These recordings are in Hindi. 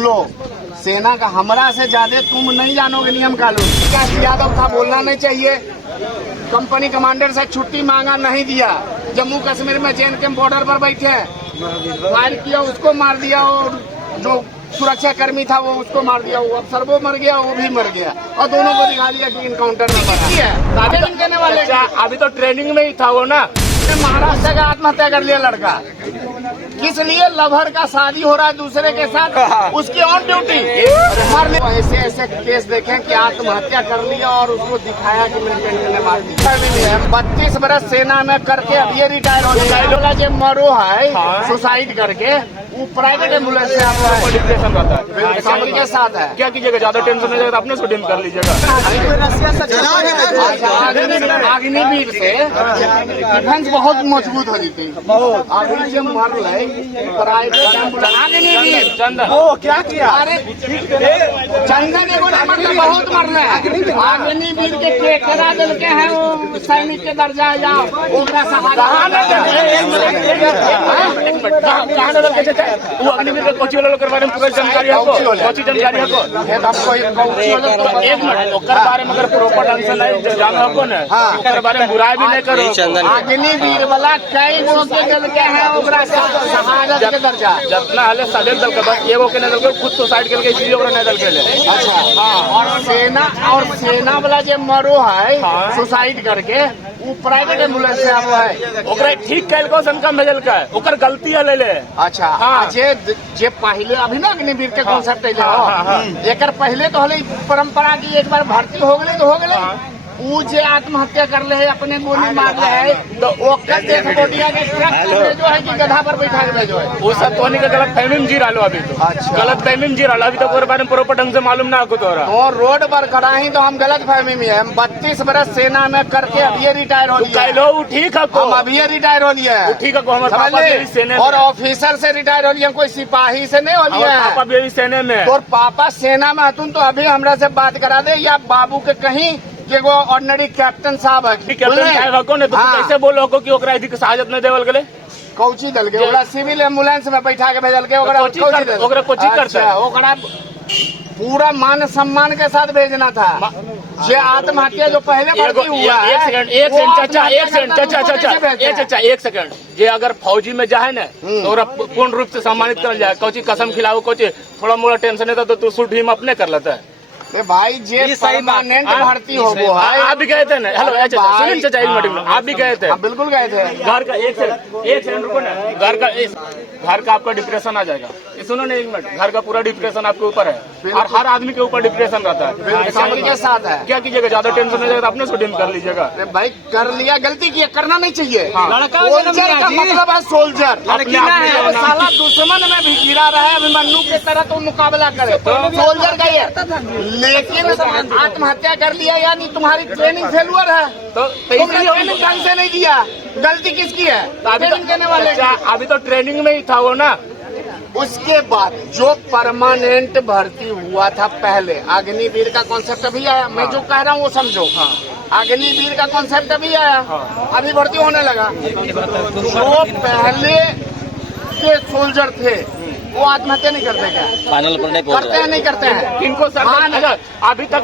लो, सेना का हमरा से ज्यादा तुम नहीं जानोगे नियम कानून। विकास यादव था, बोलना नहीं चाहिए। कंपनी कमांडर से छुट्टी मांगा, नहीं दिया। जम्मू कश्मीर में जैन कैंप बॉर्डर पर बैठे, फायर किया, उसको मार दिया। और जो सुरक्षा कर्मी था वो उसको मार दिया। वो अफसर वो मर गया, वो भी मर गया, और दोनों को दिखा दिया कि इनकाउंटर में किसकी है। आवेदन करने वाले अभी तो ट्रेनिंग में ही था वो ना। महाराष्ट्र का आत्महत्या कर लिया लड़का, किस लिए? लवर का शादी हो रहा है दूसरे के साथ, उसकी ऑन ड्यूटी मारने। ऐसे ऐसे केस देखे कि आत्महत्या कर लिया और उसको दिखाया कि मिलिटेंट ने मार दिया। 32 बरस सेना में करके अब ये रिटायर हो गया। जो मरो है सुसाइड करके, वो प्राइवेट एम्बुलेंस से आपको डिप्रेशन रहता है, फैमिली के साथ है। क्या कीजिएगा? ज्यादा टेंशन हो जाएगा तो अपने स्टूडेंट कर लीजिएगा। अग्निवीर से डिफेंस बहुत मजबूत हो जाती है। अभी जो मर रहे प्राइवेट एम्बुलेंस अग्निवीर चंदन, वो क्या किया? अरे चंदन एगो नंबर तो बहुत मर रहे हैं। अग्निवीर के केकरा दिल के हैं वो सैनिक के दर्जा या ओकरा सहारा वो अग्निवीर के कोची वाला करवा पूरा जानकारी आपको, कोची जानकारी आपको एक मिनट ओकर बारे में अगर प्रॉपर ढंग से नहीं जाना आपको ना, ओकर बारे में बुराई भी नहीं करो। अग्निवीर वाला कई गो के दल के हैं, ओकरा शहादत के दर्जा जितना हले सदन दल के बस एगो के नहीं दल के खुद सुसाइड करके इसलिए ओकरा नहीं दल के ले। अच्छा हाँ, और सेना वाला जो मरो है सुसाइड करके, वो प्राइवेट एम्बुलेंस से आप है ओकरा ठीक कैल को संकम भेजल का, ओकर गलती है ले ले। अच्छा हाँ, जे पहले अभी ना अग्निवीर के कॉन्सेप्ट एक पहले तो हले परंपरा की एक बार भर्ती हो गई तो हो गई। वो जे आत्महत्या कर ले है, अपने गोली मार ले है, तो ओकर देख बोटिया के जो है कि गधा पर बैठा के भेजो है। वो सब तोनी का गलत फहमी में जी रहा लो अभी तो। अच्छा गलत फहमी में जी रहा, अभी तो ओकर बारे में प्रॉपर ढंग से मालूम ना हो तो रहा। और रोड पर खड़ा ही तो हम गलत फहमी में है। हम 32 बरस सेना में करके अब ये रिटायर हो लिया। ठीक है, हम अभी ये रिटायर हो लिया है। ठीक है, और ऑफिसर से रिटायर हो लिया, कोई सिपाही से नहीं हो लिया है। पापा भी सेना में, और पापा सेना में तुम तो अभी हमरा से बात करा दे, या बाबू के कहीं वो ऑर्डिनरी कैप्टन साहब है। कैसे बोलो कि ओकरा अधिक सहायता नहीं देवल गले? कौची दल के ओकरा सिविल एम्बुलेंस में बैठा के भेजल के, ओकरा कोची करता है। ओकरा पूरा मान सम्मान के साथ भेजना था। जे आत्महत्या जो पहले भर्ती हुआ है। एक सेकंड जे अगर फौजी में जाए ना तो पूर्ण रूप से सम्मानित कर जाए। कोची कसम खिलाओ, कोची थोड़ा मोड़ा टेंशन है तो तू सूट ही अपने कर लेता है। भाई जे परमानेंट भर्ती हो वो है। आप भी गए थे ना? हेलो आप भी गए थे? बिल्कुल गए थे। घर का एक सेकंड रुको ना, घर का आपका डिप्रेशन आ जाएगा। सुनो ना एक मिनट, घर का पूरा डिप्रेशन आपके ऊपर है, और हर आदमी के ऊपर डिप्रेशन रहता है, फैमिली के साथ है। क्या कीजिएगा? ज्यादा टेंशन हो जाएगा तो अपने स्टूडेंट कर लीजिएगा। भाई कर लिया, गलती की, करना नहीं चाहिए। सोल्जर का मतलब है सोल्जर। साला दुश्मन में भी गिरा रहा है, अभिमन्यु की तरह तो मुकाबला करे, सोल्जर का ये। लेकिन आत्महत्या कर लिया, यानी तुम्हारी ट्रेनिंग फेलुअर है। तो तुमने ट्रेनिंग ढंग से नहीं दिया, गलती किसकी है? ट्रेनिंग देने वाले। अभी तो ट्रेनिंग में ही था वो ना। उसके बाद जो परमानेंट भर्ती हुआ था पहले, अग्निवीर का कॉन्सेप्ट अभी आया। मैं जो कह रहा हूँ वो समझो। अग्निवीर का कॉन्सेप्ट अभी आया, अभी भर्ती होने लगा। जो पहले के सोल्जर थे वो आत्महत्या नहीं करते क्या? फाइनल करते हैं नहीं करते हैं? इनको अभी तक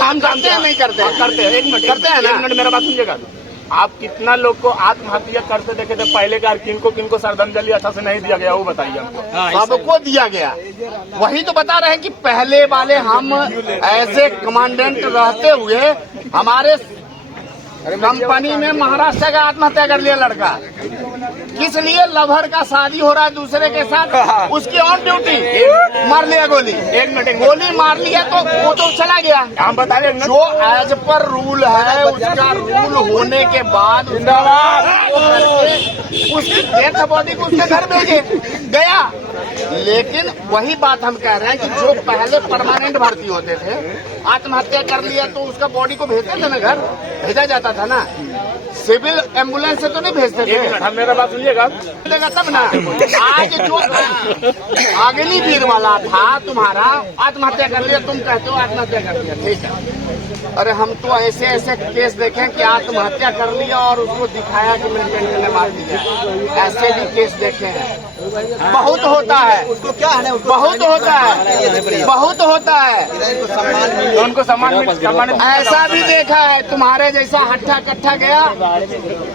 हम करते हैं नहीं करते? करते हैं। एक मिनट करते हैं ना? एक मिनट मेरा बात सुनिएगा। आप कितना लोग को आत्महत्या करते देखे थे पहले का? किनको श्रद्धांजलि अच्छा से नहीं दिया गया वो बताइए हमको। सबको दिया गया, वही तो बता रहे हैं कि पहले वाले हम एज ए कमांडेंट रहते हुए हमारे कंपनी में महाराष्ट्र का आत्महत्या कर लिया लड़का, किस लिए? लवर का शादी हो रहा है दूसरे के साथ, उसकी ऑन ड्यूटी मार लिया गोली। एक मिनट, गोली मार लिया तो वो तो चला गया। हम बता रहे हैं जो एज पर रूल है, उसका रूल होने के बाद उसकी डेथ बॉडी को उसके घर भेजे गया। लेकिन वही बात हम कह रहे हैं कि जो पहले परमानेंट भर्ती होते थे, आत्महत्या कर लिया तो उसका बॉडी को भेजते थे ना, घर भेजा जाता था ना। सिविल एम्बुलेंस से तो नहीं भेजते थे। मेरा बात सुनिएगा तब ना। आज जो अग्निवीर वाला था तुम्हारा, आत्महत्या कर लिया, तुम कहते हो आत्महत्या कर लिया, ठीक है। अरे हम तो ऐसे ऐसे केस देखे कि आत्महत्या कर लिया और उसको दिखाया कि मिलिटेंट ने मार दिया। ऐसे भी केस देखे हैं। बहुत होता है, उसको क्या है ना, बहुत होता है, बहुत होता है। उनको सम्मानित ऐसा भी देखा है, तुम्हारे जैसा हट्ठा कट्ठा गया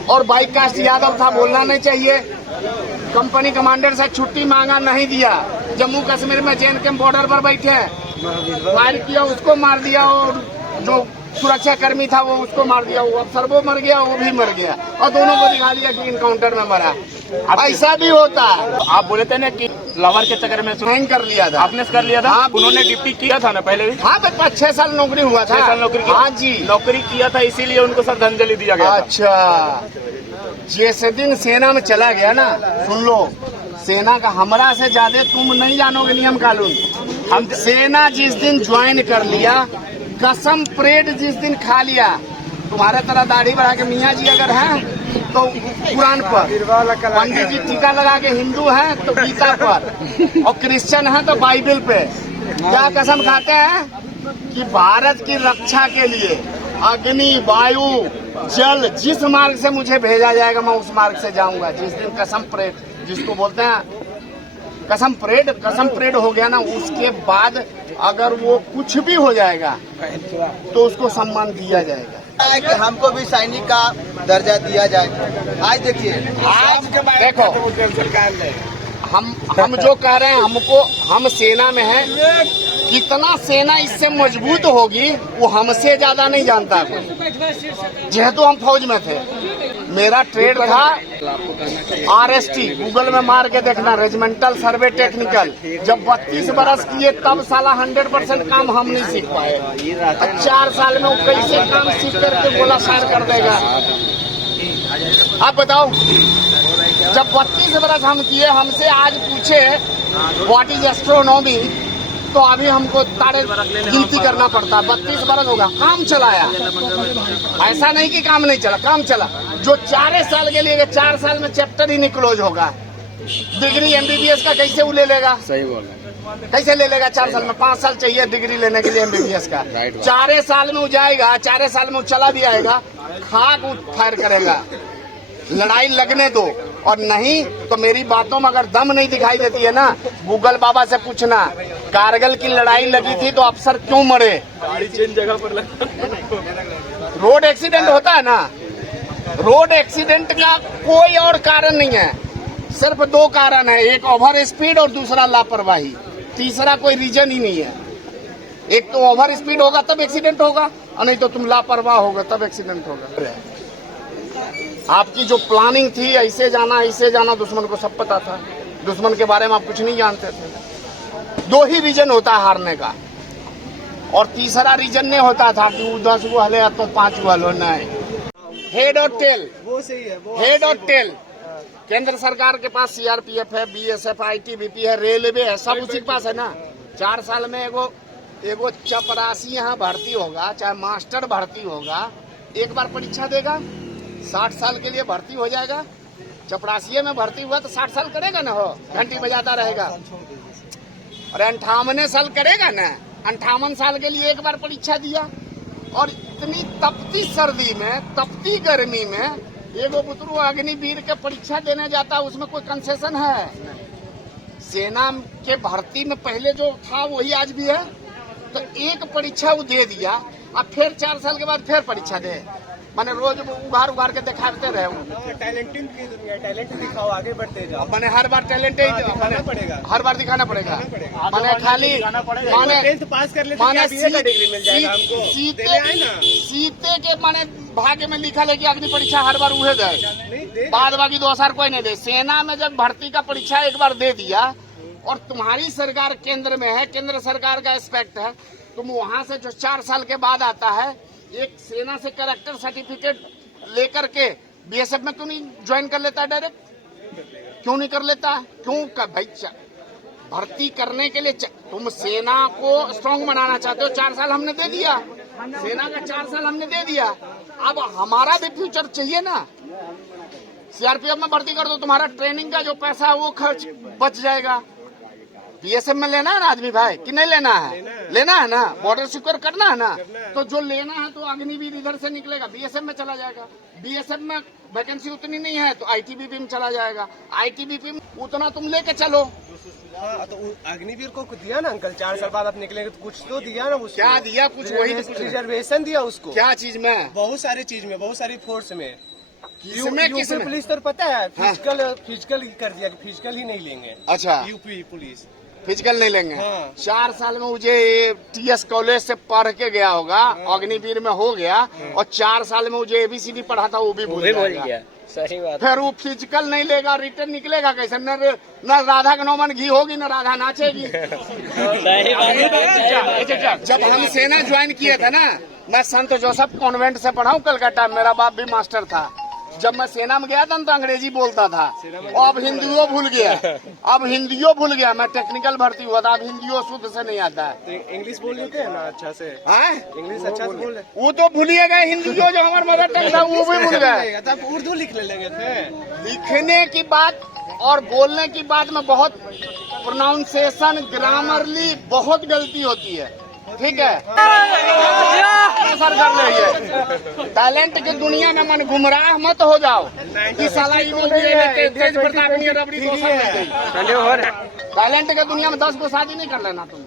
और बाइक कास्ट यादव था, बोलना नहीं चाहिए। कंपनी कमांडर से छुट्टी मांगा, नहीं दिया। जम्मू कश्मीर में जैन के बॉर्डर पर बैठे, फायर किया, उसको मार दिया, और जो सुरक्षा कर्मी था वो उसको मार दिया, वो अफसर वो मर गया, वो भी मर गया, और दोनों को दिखा दिया कि इनकाउंटर में मरा। ऐसा भी होता है। आप बोले थे ना कि लवर के चक्कर में साइन कर लिया था, आपने कर लिया था। हाँ, उन्होंने ड्यूटी किया था ना पहले भी। हाँ, 5-6 साल नौकरी हुआ था। 6 साल नौकरी किया। हाँ जी, नौकरी किया था, इसीलिए उनको श्रद्धांजलि दिया गया। अच्छा, जैसे दिन सेना में चला गया ना, सुन लो, सेना का हमरा से ज्यादा तुम नहीं जानोगे नियम कानून। हम सेना जिस दिन ज्वाइन कर लिया, कसम परेड जिस दिन खा लिया, तुम्हारे तरह दाढ़ी बढ़ा के मियाँ जी अगर हैं तो कुरान पर, पंडित जी टीका लगा के हिंदू हैं तो गीता पर, और क्रिश्चियन हैं तो बाइबल पे। क्या कसम खाते हैं कि भारत की रक्षा के लिए अग्नि, वायु, जल, जिस मार्ग से मुझे भेजा जाएगा मैं उस मार्ग से जाऊंगा। जिस दिन कसम परेड जिसको बोलते हैं, कसम परेड हो गया ना, उसके बाद अगर वो कुछ भी हो जाएगा तो उसको सम्मान दिया जाएगा कि हमको भी सैनिक का दर्जा दिया जाए। आज देखिए, आज देखो सरकार ने हम जो कह रहे हैं, हमको, हम सेना में हैं, कितना सेना इससे मजबूत होगी वो हमसे ज्यादा नहीं जानता कोई, जेहेतु हम फौज में थे। मेरा ट्रेड था RST, गूगल में मार के देखना, रेजिमेंटल सर्वे टेक्निकल। जब 32 बरस किए तब साला 100% काम हम नहीं सीख पाए। 4 साल में वो कैसे काम सीख करके गोला फायर कर देगा, आप बताओ। जब 32 बरस हम किए, हमसे आज पूछे व्हाट इज एस्ट्रोनॉमी, तो अभी हमको तारे गिनती करना पड़ता है। 32 बरस होगा, काम चलाया। ऐसा नहीं कि काम नहीं चला, काम चला। जो 4 साल के लिए 4 साल में चैप्टर ही नहीं क्लोज होगा। डिग्री MBBS का कैसे वो ले लेगा? सही बोल, कैसे ले लेगा 4 साल में? 5 साल चाहिए डिग्री लेने के लिए MBBS का। 4 साल में वो जाएगा, 4 साल में वो चला भी आएगा, खाक फायर करेगा। लड़ाई लगने दो, और नहीं तो मेरी बातों में अगर दम नहीं दिखाई देती है ना, गूगल बाबा से पूछना, कारगिल की लड़ाई लगी थी तो अफसर क्यों मरे? गाड़ी चेंज जगह पर रोड एक्सीडेंट होता है ना, रोड एक्सीडेंट का कोई और कारण नहीं है, सिर्फ 2 कारण है, एक ओवर स्पीड और दूसरा लापरवाही। तीसरा कोई रीजन ही नहीं है। एक तो ओवर स्पीड होगा तब एक्सीडेंट होगा, और नहीं तो तुम लापरवाह होगा तब एक्सीडेंट होगा। आपकी जो प्लानिंग थी, ऐसे जाना, दुश्मन को सब पता था। दुश्मन के बारे में आप कुछ नहीं जानते थे। 2 ही रीजन होता है हारने का, और तीसरा रीजन नहीं होता था कि वो 10 को हले तो 5 को हलो, नहीं। हेड और टेल, वो सही है, वो हेड और टेल। केंद्र सरकार के पास CRPF है, BSF, ITBP है, रेलवे है, सब उसी के पास है ना। 4 साल में एगो चपरासी यहाँ भर्ती होगा, चाहे मास्टर भर्ती होगा, एक बार परीक्षा देगा, 60 साल के लिए भर्ती हो जाएगा। चपरासी में भर्ती हुआ तो 60 साल करेगा ना, हो घंटी बजाता रहेगा। अरे 58 साल करेगा ना, 58 साल के लिए एक बार परीक्षा दिया। और इतनी तपती सर्दी में, तपती गर्मी में एगो बुतरू अग्निवीर के परीक्षा देने जाता, उसमें कोई कंसेशन है? सेना के भर्ती में पहले जो था वही आज भी है। तो एक परीक्षा वो दे दिया, अब फिर 4 साल के बाद फिर परीक्षा दे, मैंने रोज उघार के दिखाते रहे। टैलेंटेड की दुनिया, टैलेंट दिखाओ, आगे बढ़ते जाओ। मैंने हर बार टैलेंट ही पड़ेगा, हर बार दिखाना पड़ेगा। मैंने खाली मैंने 10th पास कर लेते क्या BA का डिग्री मिल जाएगा हमको? सीते के मैंने भाग्य में लिखा है कि अग्नि परीक्षा हर बार उहे दे, बाद बाकी 2 साल कोई नहीं दे। सेना में जब भर्ती का परीक्षा एक बार दे दिया, और तुम्हारी सरकार केंद्र में है, केंद्र सरकार का एस्पेक्ट है, तुम वहां से जो 4 साल के बाद आता है, एक सेना से कैरेक्टर सर्टिफिकेट लेकर के BSF में क्यों नहीं ज्वाइन कर लेता? डायरेक्ट क्यों नहीं कर लेता? क्यों? भाई भर्ती करने के लिए तुम सेना को स्ट्रांग बनाना चाहते हो, 4 साल हमने दे दिया, सेना का 4 साल हमने दे दिया। अब हमारा भी फ्यूचर चाहिए ना। CRPF में भर्ती कर दो, तुम्हारा ट्रेनिंग का जो पैसा है वो खर्च बच जाएगा। BSF में लेना है ना आदमी भाई, कि नहीं लेना है? लेना है ना, बॉर्डर सिक्योर करना है ना। तो जो लेना है तो अग्निवीर इधर से निकलेगा, BSF में चला जाएगा। BSF में वैकेंसी उतनी नहीं है तो आईटीबीपी में चला जाएगा। आईटीबीपी में उतना तुम लेके चलो। हाँ, तो अग्निवीर को दिया ना अंकल, 4 साल बाद आप निकलेंगे तो कुछ तो दिया ना उसको। क्या दिया? कुछ वही तो कुछ रिजर्वेशन दिया उसको। क्या चीज में? बहुत सारी चीज में, बहुत सारी फोर्स में। किसमें? पुलिस तो पता है फिजिकल कर दिया, फिजिकल ही नहीं लेंगे। अच्छा, यूपी पुलिस फिजिकल नहीं लेंगे। हाँ। 4 साल में मुझे टीएस कॉलेज से पढ़ के गया होगा, अग्निवीर में हो गया, और 4 साल में मुझे एबीसीडी पढ़ा था वो भी भूल गया। सही बात। फिर वो फिजिकल नहीं लेगा, रिटर्न निकलेगा कैसे? न राधा का नौमन घी होगी, न राधा नाचेगी। सही बात। जब हम सेना ज्वाइन किए थे ना, मैं संत जोसेफ कॉन्वेंट से पढ़ा हूँ कलकत्ता, मेरा बाप भी मास्टर था। जब मैं सेना में गया था तो अंग्रेजी बोलता था, अब हिंदियों भूल गया। अब हिंदियों भूल गया, मैं टेक्निकल भर्ती हुआ था, अब हिंदियों शुद्ध से नहीं आता है। तो इंग्लिश बोल लेते हैं ना अच्छा से? हाँ, इंग्लिश अच्छा से बोल। वो तो भूलिए गए, हिंदियों जो हमारा मदर टंग था वो भी भूल गए। तब उर्दू लिखने लगे थे। लिखने की बात और बोलने की बात में बहुत प्रोनाउंसिएशन, ग्रामरली बहुत गलती होती है, ठीक है। असर कर रही है। टैलेंट की दुनिया में मन गुमराह मत हो जाओ कि साला तेज प्रताप की रबड़ी दोसर में गई। टैलेंट की दुनिया में 10 को शादी नहीं कर लेना तुम।